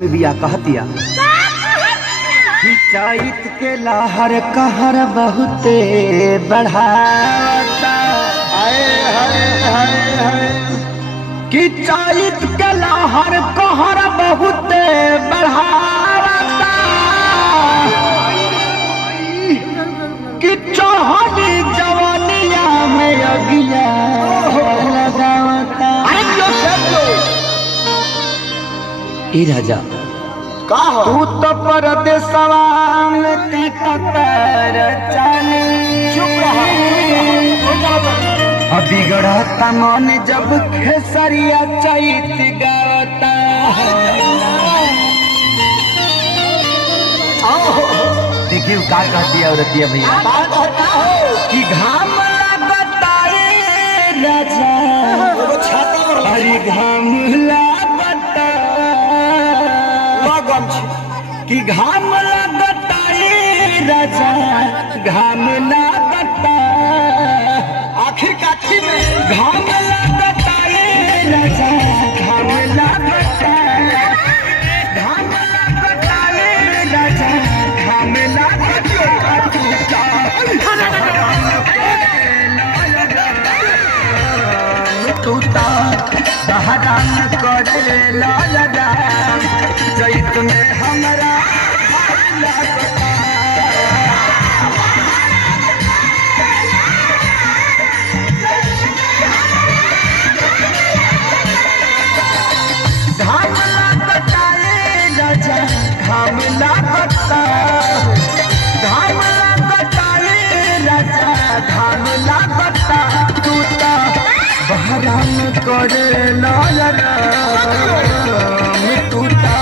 बिया कहतिया कि चैत के लहर कहर बहुते बढ़ाता कि चैत के लहर कहर बहुते बढ़ाता कि चौहनी जवानिया में अगिया लगावता। ई राजा तू तो परदेसवा में कतर चली बिगड़ता मन जब खेसरिया चैत गावता। देखिए का कहती है औरतिया भैया कि घाम लगता रे राजा हरी घाम लगता कि घाम लगता रे राजा घाम लगता आखिर काठी में घाम लगता रे राजा घाम लगता घाम लगता रे राजा घाम लगता तूता बहरान करे लाला चैत में हमरा घाम लगता रे राजा घाम लगता घाम लगता रे राजा घाम लगता तूता बहरान करे लाला तूता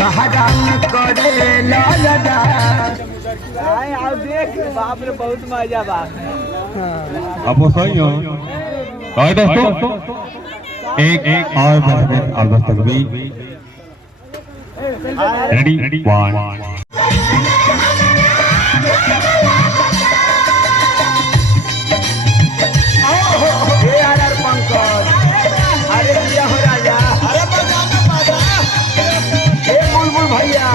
बहरान करे लाला। देख बाप रे बहुत मजा बा। अब वो सही हो दोस्तों एक और बस और बस तक भी रेडी वन अरे दिया हो राजा अरे बुलबुल भैया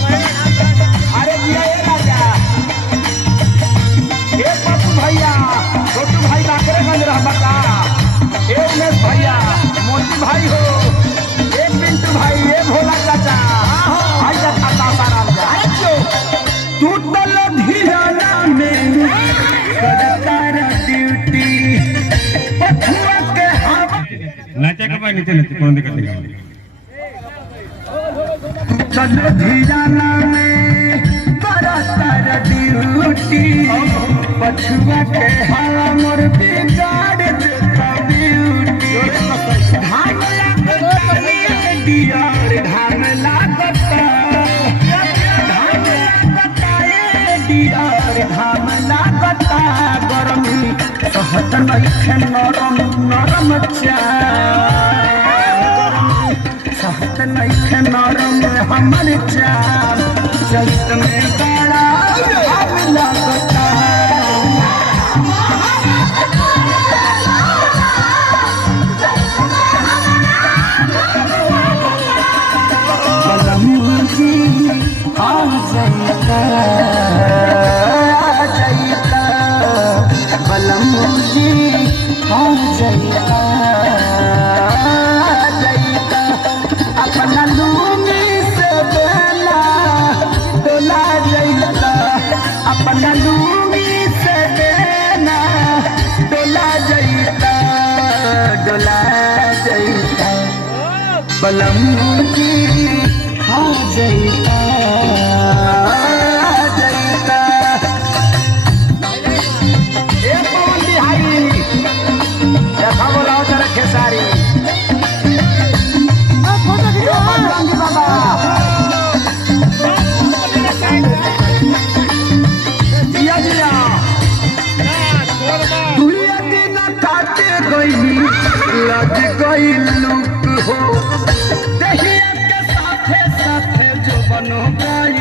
अरे दिया ये राजा ये पप्पू भैया छोटू भाई बाकरेगंज रहबका ए उमेश भैया मोती भाई हो एक पिंटू भाई ये भोला चाचा भाई जा सासाराम जा टूटल धीराना में सरकार ड्यूटी पछुआ के हम नाचे के बाद नीचे नीचे कौन दिक्कत नहीं टूटल धीराना में सरकार ड्यूटी पछुआ के हमर बिगाड़ देता ब्यूटी घाम लगता डियर घाम लगता घाम लगता डियर घाम लगता गरमी सहत नइखे नरम नरम सहत नइखे नरम हमर चाम चैत में बड़ा घाम लगता। अपना लूंगी से बेला डोला जैता अपना लूंगी से बेला डोला जैता बलम जी हाँ जैता लग गई लुक हो दहिया के साथे साथे जो बनो गई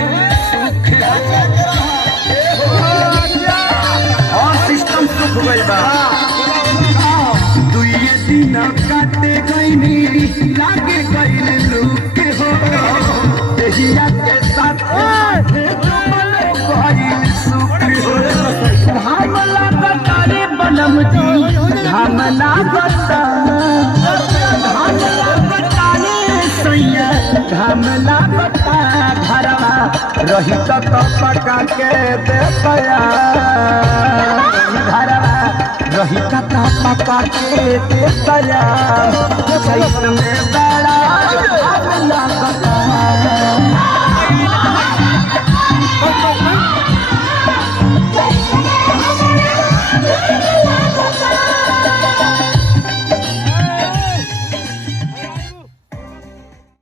घाम लागता सैया घाम लागता घरवा रही तो पका के देतया घरवा रही तो पका के देतया में बड़ा घाम लागता